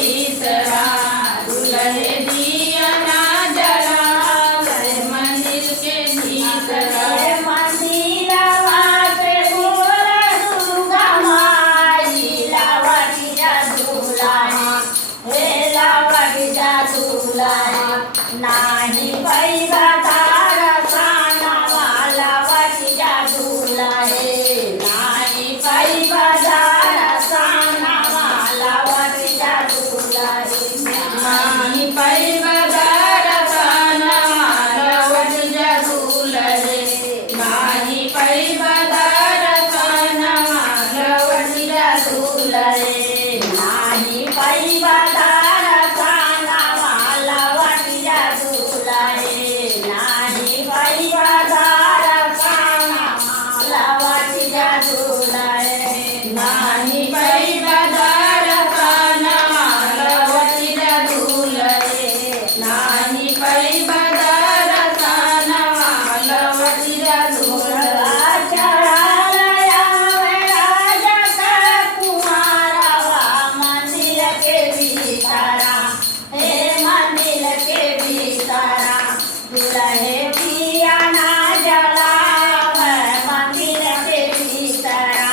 भीतरा दुल्हे दिया ना जलावे मंदिर के भीतरा मंदिरवा के बोल दुर्गा माई लावटिया दुल्हा हे लावटिया दुल्हा नाही पैसा तारसाना लावटिया दुल्हा हे नाही पैसा तारसाना लावटिया दुल्हा नाही पैबदार काना लवटिया दुल्हे नाही पैबदार काना लवटिया दुल्हे नाही पैबादार काना लावटिया दुल्हे नाही पैबादार काना लावटिया दुल्हे नाही पैबदार काना लवटिया दुल्हे नाही पैबदार काना लवटिया दुल्हे मंदिर के भीतरा हे मंदिर के भीतरा दुल्हे दिया ना जलावे मंदिर के भीतरा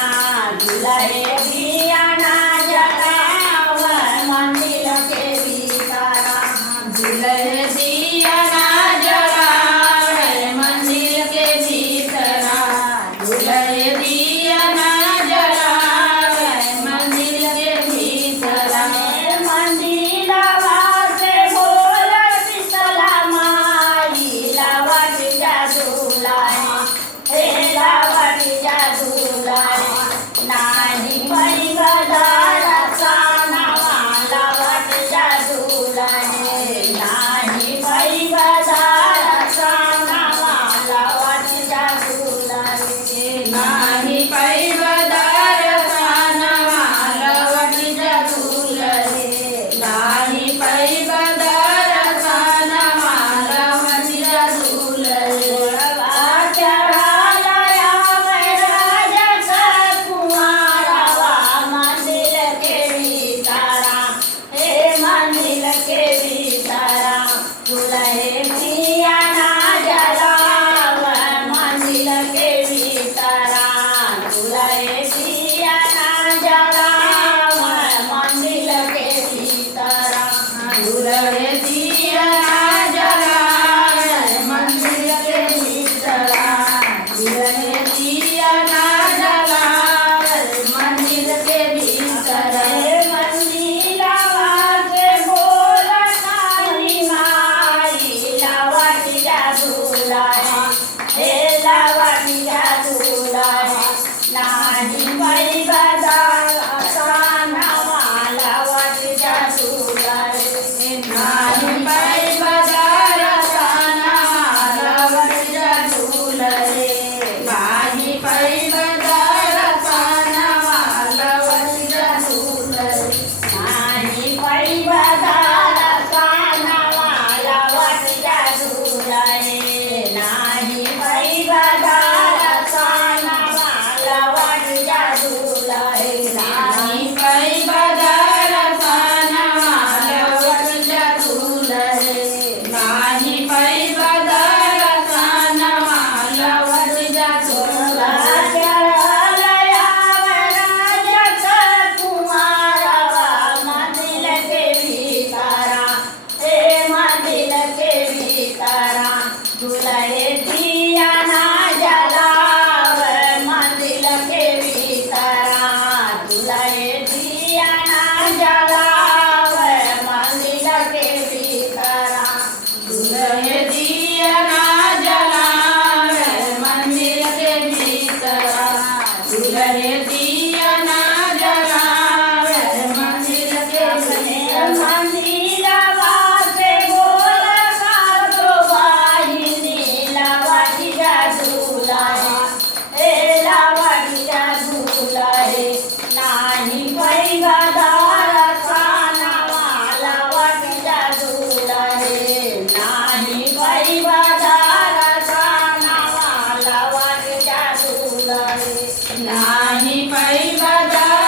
दुल्हे दिया ना जलावे मंदिर के भीतरा दुल्हे दिया ना जलावे मंदिर के भीतरा दुल्हे दिया ना जलावे मंदिर के भीतरा मंदिरवा से बोल शीतला माई लावटिया दुल्हा हे लावटिया दुल्हा नाही पैबदार काना लावटिया दुल्हा नाही पैबदार काना लावटिया दुल्हा नाही पैबदार काना लवटिया दुल्हे नाही पैबदार काना लवटिया दुल्हे मंदिर के भीतरा हे मंदिर के भीतरा दुल्हे दिया ना जलावे मंदिर के भीतरा दुल्हे दिया ना जलावे मंदिर के भीतरा दुल्हे दिया ना जलावे मंदिर के भीतरा दुल्हे दिया ना जलावे मंदिर के भीतरा मंदिरवा के बोल काली माई लावटिया दुल्हा हे लावटिया दुल्हा नाही पैबदार काना लावटिया दुल्हा नाही पैबदार काना लवटिया दुल्हे नाही पैबदार काना लवटिया दुल्हे नाही पैबदार काना लावटिया दुल्हा नाही पैबदार काना लावटिया दुल्हा नाही पैबदार काना लवटिया दुल्हे नाही पैबदार काना लवटिया दुल्हे मंदिर के भीतरा हे मंदिर के भीतरा दुल्हे दिया ना जलावे मंदिर के भीतरा दुल्हे दिया ना जलावे मंदिर के भीतरा दुल्हे दिया ना जलावे मंदिर के भीतरा दुल्हे दिया ना जलावे मंदिर के भीतरा मंदिरवा से बोल सातो वाहिनी लावटिया दुल्हा हे लावटिया दुल्हा नाही पैबदार काना लावटिया दुल्हा नाही पैबदार काना लावटिया दुल्हा नाही पैबदार